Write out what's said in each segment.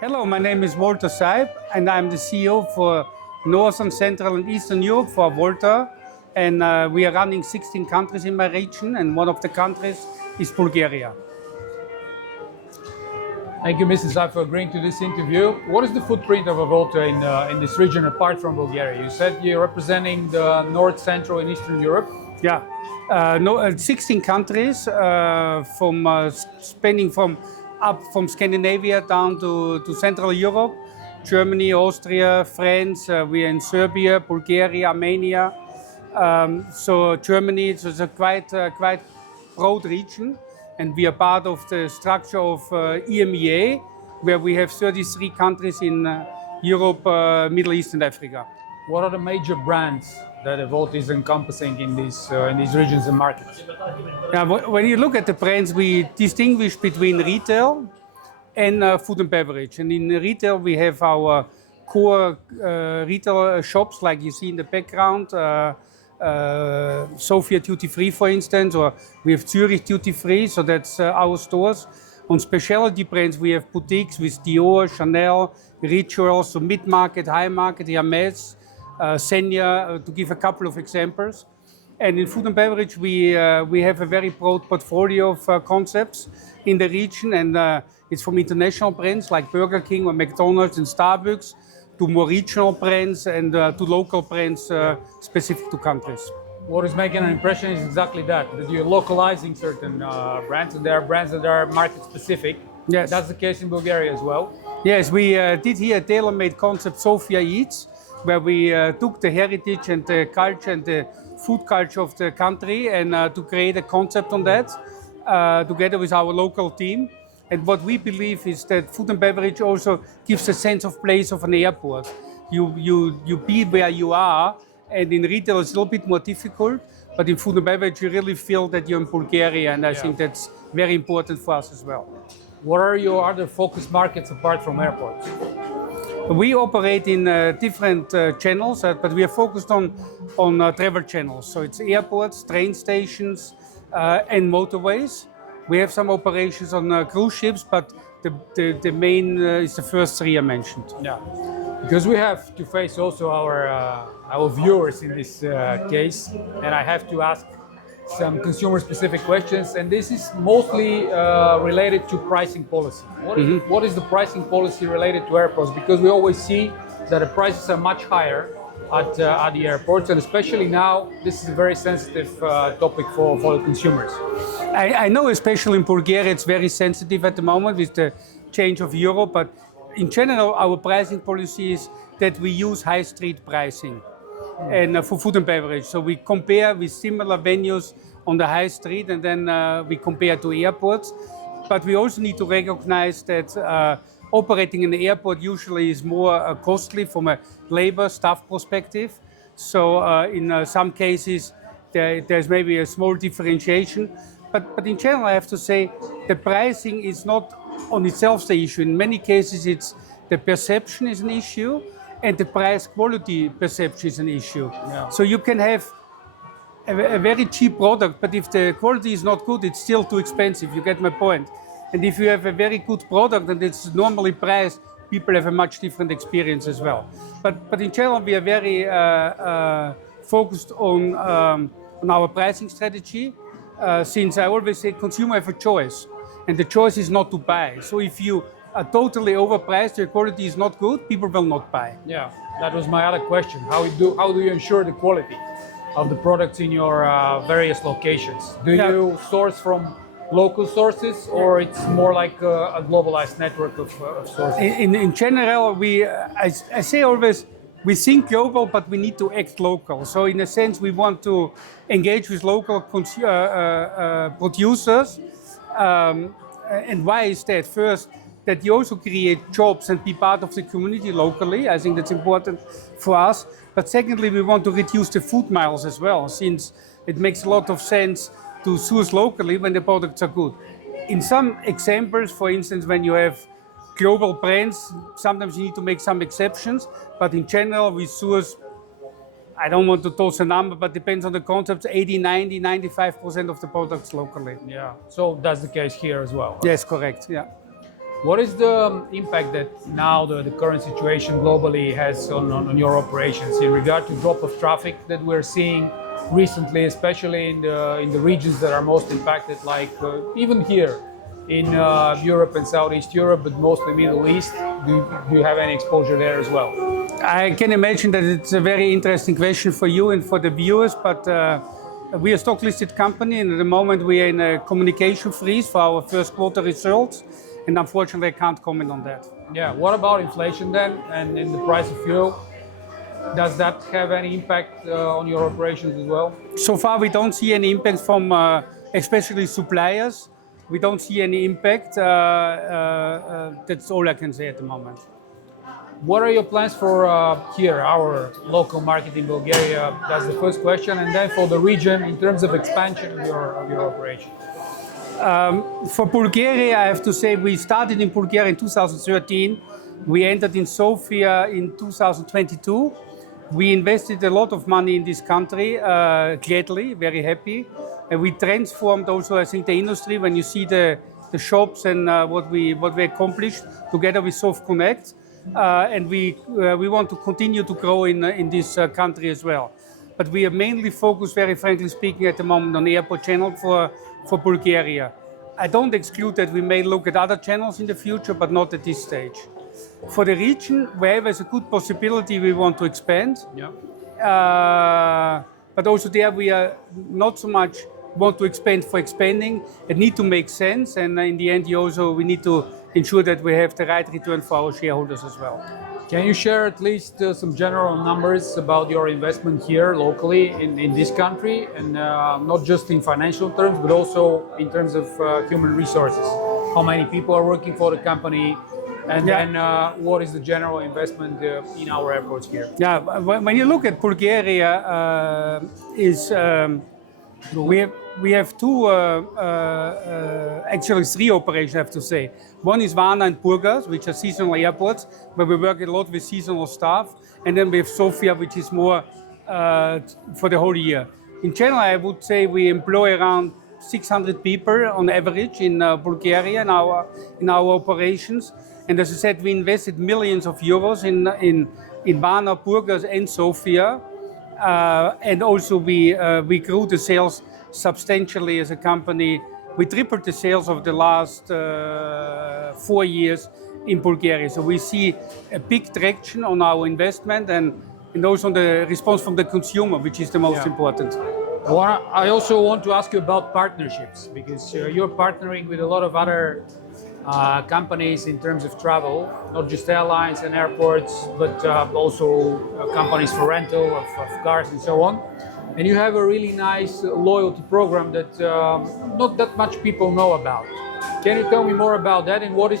Hello, my name is Walter Saib, and I'm the CEO for Northern, Central, and Eastern Europe for Avolta. And we are running 16 countries in my region, and one of the countries is Bulgaria. Thank you, Mr. Saib, for agreeing to this interview. What is the footprint of Avolta in this region apart from Bulgaria? You said you're representing the North, Central, and Eastern Europe. Yeah, 16 countries, spanning from Scandinavia down to Central Europe, Germany, Austria, France. We are in Serbia, Bulgaria, Armenia. So Germany is a quite broad region, and we are part of the structure of EMEA, where we have 33 countries in Europe, Middle East, and Africa. What are the major brands that Avolta is encompassing in these regions and markets? Yeah, when you look at the brands, we distinguish between retail and food and beverage. And in retail, we have our core retail shops, like you see in the background, Sofia Duty Free, for instance, or we have Zurich Duty Free, so that's our stores. On specialty brands, we have boutiques with Dior, Chanel, Rituals, so mid-market, high-market, Hermes, Senya, to give a couple of examples. And in food and beverage, we have a very broad portfolio of concepts in the region, and it's from international brands like Burger King or McDonald's and Starbucks, to more regional brands and to local brands specific to countries. What is making an impression is exactly that you're localizing certain brands, and there are brands that are market-specific. Yes. That's the case in Bulgaria as well. Yes, we did here a tailor-made concept, Sofia Eats, where we took the heritage and the culture and the food culture of the country and to create a concept on that together with our local team. And what we believe is that food and beverage also gives a sense of place of an airport. You be where you are, and in retail it's a little bit more difficult, but in food and beverage you really feel that you're in Bulgaria, and I think that's very important for us as well. What are your other focus markets apart from airports? We operate in different channels, but we are focused on travel channels. So it's airports, train stations, and motorways. We have some operations on cruise ships, but the main is the first three I mentioned. Yeah, because we have to face also our viewers in this case, and I have to ask some consumer-specific questions, and this is mostly related to pricing policy. What is the pricing policy related to airports? Because we always see that the prices are much higher at the airports, and especially now, this is a very sensitive topic for the consumers. I know, especially in Bulgaria, it's very sensitive at the moment with the change of euro, but in general, our pricing policy is that we use high street pricing. And for food and beverage. So we compare with similar venues on the high street, and then we compare to airports. But we also need to recognize that operating in the airport usually is more costly from a labor staff perspective. So in some cases, there's maybe a small differentiation. But in general, I have to say the pricing is not on itself the issue. In many cases, it's the perception is an issue, and the price quality perception is an issue. Yeah. So you can have a very cheap product, but if the quality is not good, it's still too expensive. You get my point. And if you have a very good product and it's normally priced, people have a much different experience as well. But in general, we are very focused on our pricing strategy, since I always say consumer have a choice, and the choice is not to buy. So if you are totally overpriced, your quality is not good, people will not buy. Yeah, that was my other question. How do you ensure the quality of the products in your various locations? Do you source from local sources, or it's more like a globalized network of sources? In general, I say always, we think global, but we need to act local. So in a sense, we want to engage with local producers. And why is that? First, that you also create jobs and be part of the community locally. I think that's important for us. But secondly, we want to reduce the food miles as well, since it makes a lot of sense to source locally when the products are good. In some examples, for instance, when you have global brands, sometimes you need to make some exceptions, but in general, we source, I don't want to toss a number, but depends on the concept, 80, 90, 95% of the products locally. Yeah, so that's the case here as well. Yes, correct, yeah. What is the impact that now the current situation globally has on your operations in regard to drop of traffic that we're seeing recently, especially in the regions that are most impacted, like even here in Europe and Southeast Europe, but mostly Middle East? Do you have any exposure there as well? I can imagine that it's a very interesting question for you and for the viewers, but we are a stock listed company, and at the moment we are in a communication freeze for our first quarter results, and unfortunately I can't comment on that. Yeah, what about inflation then and in the price of fuel? Does that have any impact on your operations as well? So far we don't see any impact from especially suppliers. We don't see any impact. That's all I can say at the moment. What are your plans for here, our local market in Bulgaria? That's the first question. And then for the region, in terms of expansion of your operation. For Bulgaria, I have to say we started in Bulgaria in 2013. We entered in Sofia in 2022. We invested a lot of money in this country, gladly, very happy. And we transformed also, I think, the industry. When you see the shops and what we accomplished together with SoftConnect. And we want to continue to grow in this country as well. But we are mainly focused, very frankly speaking, at the moment on the airport channel for Bulgaria. I don't exclude that we may look at other channels in the future, but not at this stage. For the region, wherever there's a good possibility, we want to expand. Yeah. But also there we are not so much want to expand for expanding. It needs to make sense, and in the end, we need to ensure that we have the right return for our shareholders as well. Can you share at least some general numbers about your investment here locally in this country, and not just in financial terms, but also in terms of human resources? How many people are working for the company, and then what is the general investment in our airports here? Yeah, when you look at Bulgaria, we have two, actually three operations, I have to say. One is Varna and Burgas, which are seasonal airports, where we work a lot with seasonal staff. And then we have Sofia, which is more for the whole year. In general, I would say we employ around 600 people on average in Bulgaria in our operations. And as I said, we invested millions of euros in Varna, Burgas, and Sofia. And also we grew the sales substantially as a company. We tripled the sales of the last 4 years in Bulgaria. So we see a big traction on our investment and also on the response from the consumer, which is the most important. I also want to ask you about partnerships, because you're partnering with a lot of other companies in terms of travel, not just airlines and airports, but also companies for rental of cars and so on. And you have a really nice loyalty program that not that much people know about. Can you tell me more about that, and what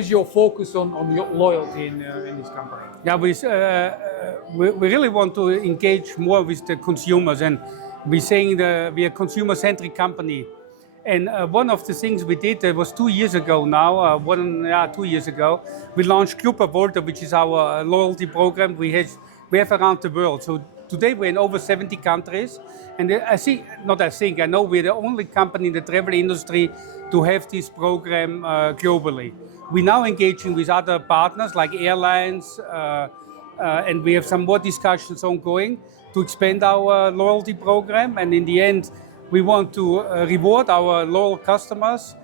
is your focus on your loyalty in this company? Yeah, we really want to engage more with the consumers, and we're saying we are a consumer-centric company. And one of the things we did, it was 2 years ago now, 2 years ago, we launched Club Avolta, which is our loyalty program we have around the world. So today we're in over 70 countries, and I know we're the only company in the travel industry to have this program globally. We're now engaging with other partners like airlines, and we have some more discussions ongoing to expand our loyalty program. And in the end, we want to reward our loyal customers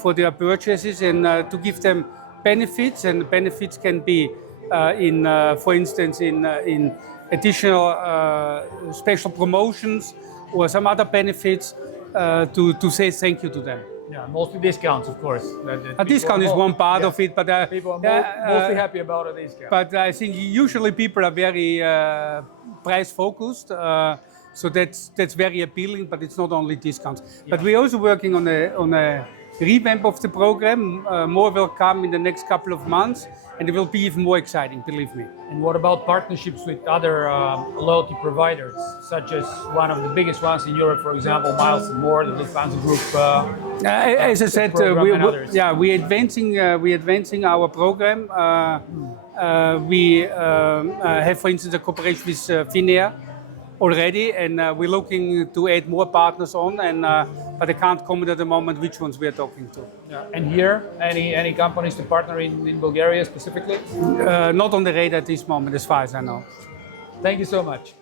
for their purchases and to give them benefits. And benefits can be, for instance, in additional special promotions or some other benefits to say thank you to them. Yeah, mostly discounts, of course. A discount is one part of it, but people are mostly happy about a discount. But I think usually people are very price focused, so that's very appealing. But it's not only discounts. Yeah. But we're also working on a revamp of the program. More will come in the next couple of months, and it will be even more exciting, believe me. And what about partnerships with other loyalty providers, such as one of the biggest ones in Europe, for example, Miles & More, the Lufthansa Group? As I said, we're advancing our program. We have, for instance, a cooperation with Finnair, already, and we're looking to add more partners on, and but I can't comment at the moment which ones we are talking to. Yeah. And here, any companies to partner in Bulgaria specifically? Not on the radar at this moment, as far as I know. Thank you so much.